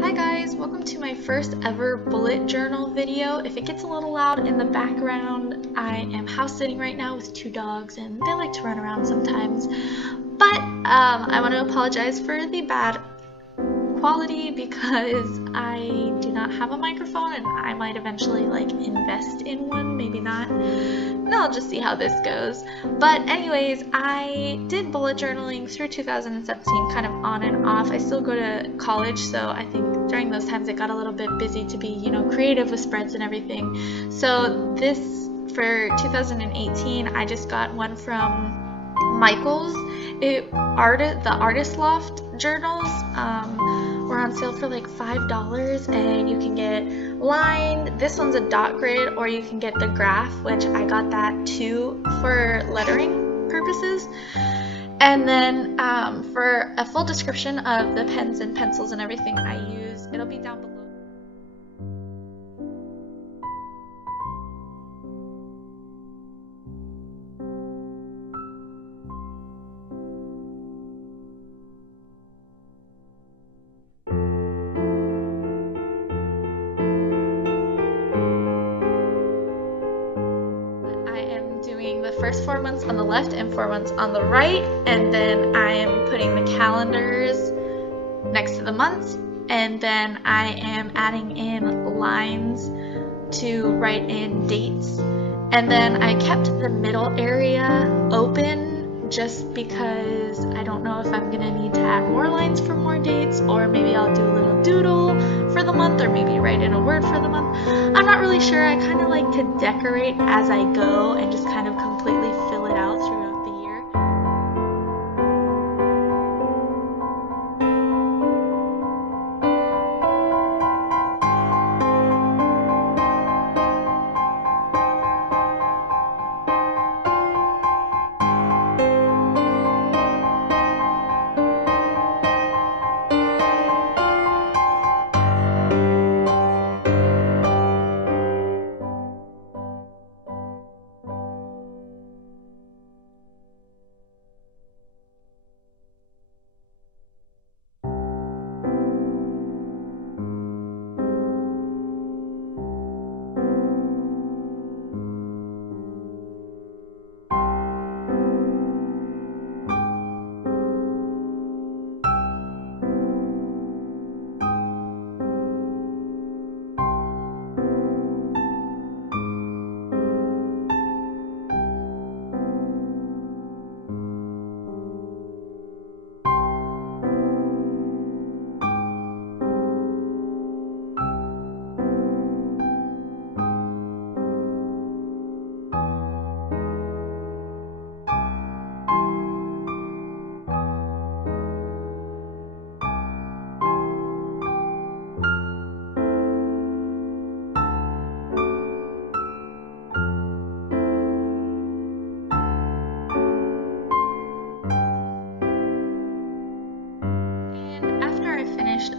Hi guys, welcome to my first ever bullet journal video. If it gets a little loud in the background, I am house sitting right now with two dogs and they like to run around sometimes. But I want to apologize for the bad quality because I do not have a microphone and I might eventually invest in one, maybe not. No, I'll just see how this goes. But anyways, I did bullet journaling through 2017 kind of on and off. I still go to college, so I think during those times it got a little bit busy to be, creative with spreads and everything. So this, for 2018, I just got one from Michael's. The artist Loft journals were on sale for like $5, and you can get lined. This one's a dot grid, or you can get the graph, which I got that too for lettering purposes. And then for a full description of the pens and pencils and everything I use, it'll be down below. First 4 months on the left and 4 months on the right, and then I am putting the calendars next to the months, and then I am adding in lines to write in dates, and then I kept the middle area open just because I don't know if I'm gonna need to add more lines for more dates, or maybe I'll do a little doodle for the month, or maybe write in a word for the month. I'm not really sure. I kind of like to decorate as I go and just kind of completely fill it out throughout the year.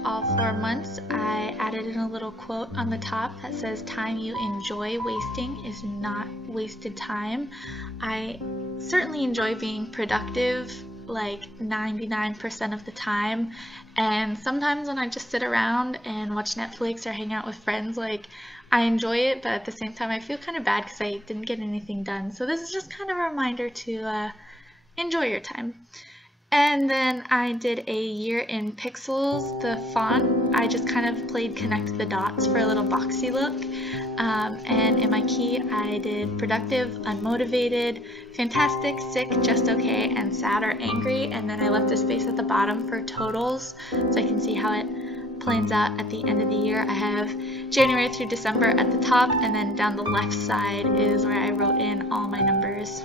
All 4 months, I added in a little quote on the top that says, "Time you enjoy wasting is not wasted time." I certainly enjoy being productive like 99% of the time, and sometimes when I just sit around and watch Netflix or hang out with friends, I enjoy it, but at the same time I feel kind of bad because I didn't get anything done. So this is just kind of a reminder to enjoy your time. And then I did a year in pixels. The font, I just kind of played connect the dots for a little boxy look. And in my key, I did productive, unmotivated, fantastic, sick, just okay, and sad or angry. And then I left a space at the bottom for totals so I can see how it plans out at the end of the year. I have January through December at the top, and then down the left side is where I wrote in all my numbers.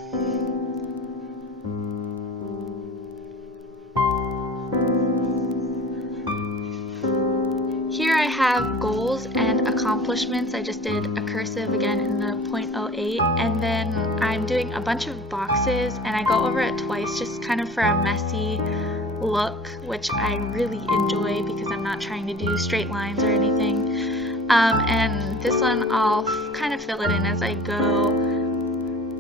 Here I have goals and accomplishments. I just did a cursive again in the 0.08, and then I'm doing a bunch of boxes, and I go over it twice just kind of for a messy look, which I really enjoy because I'm not trying to do straight lines or anything. And this one I'll kind of fill it in as I go.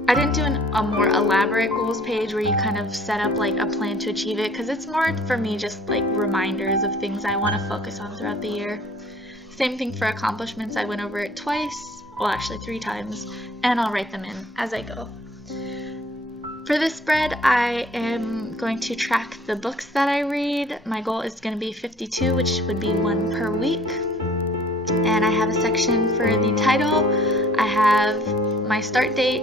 I didn't do a more elaborate goals page where you kind of set up like a plan to achieve it, because it's more for me just like reminders of things I want to focus on throughout the year. Same thing for accomplishments. I went over it twice, well actually 3 times, and I'll write them in as I go. For this spread, I am going to track the books that I read. My goal is going to be 52, which would be 1 per week. And I have a section for the title. I have my start date,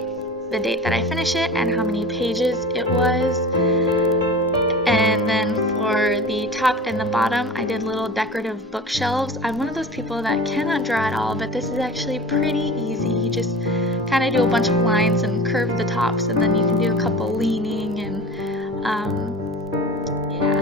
the date that I finish it, and how many pages it was. And then for the top and the bottom, I did little decorative bookshelves. I'm one of those people that cannot draw at all, but this is actually pretty easy. You just kind of do a bunch of lines and curve the tops, and then you can do a couple leaning and yeah.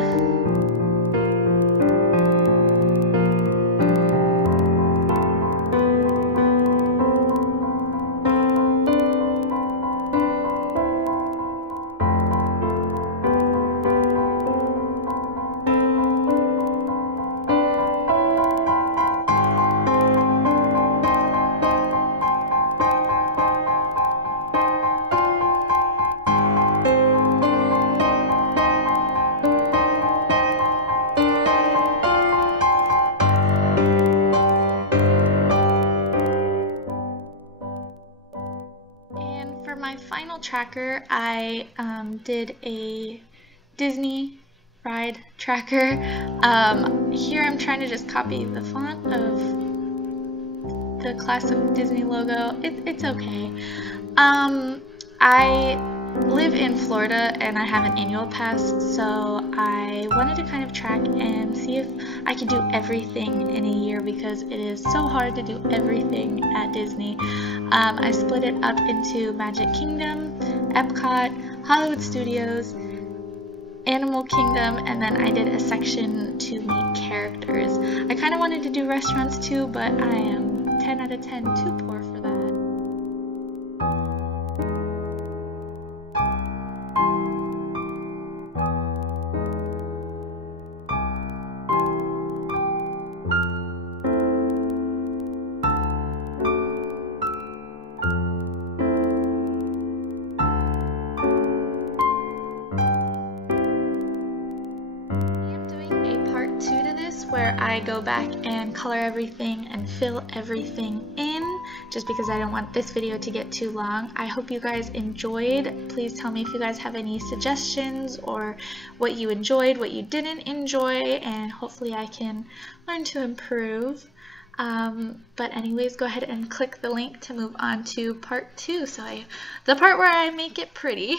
My final tracker, I did a Disney ride tracker. Here I'm trying to just copy the font of the classic Disney logo. It's okay. I live in Florida and I have an annual pass, so I wanted to kind of track and see if I could do everything in a year, because it is so hard to do everything at Disney. I split it up into Magic Kingdom, Epcot, Hollywood Studios, Animal Kingdom, and then I did a section to meet characters. I kind of wanted to do restaurants too, but I am 10 out of 10 too poor for that. Where I go back and color everything and fill everything in, just because I don't want this video to get too long. I hope you guys enjoyed. Please tell me if you guys have any suggestions or what you enjoyed, what you didn't enjoy, and hopefully I can learn to improve. But anyways, go ahead and click the link to move on to part 2, so the part where I make it pretty.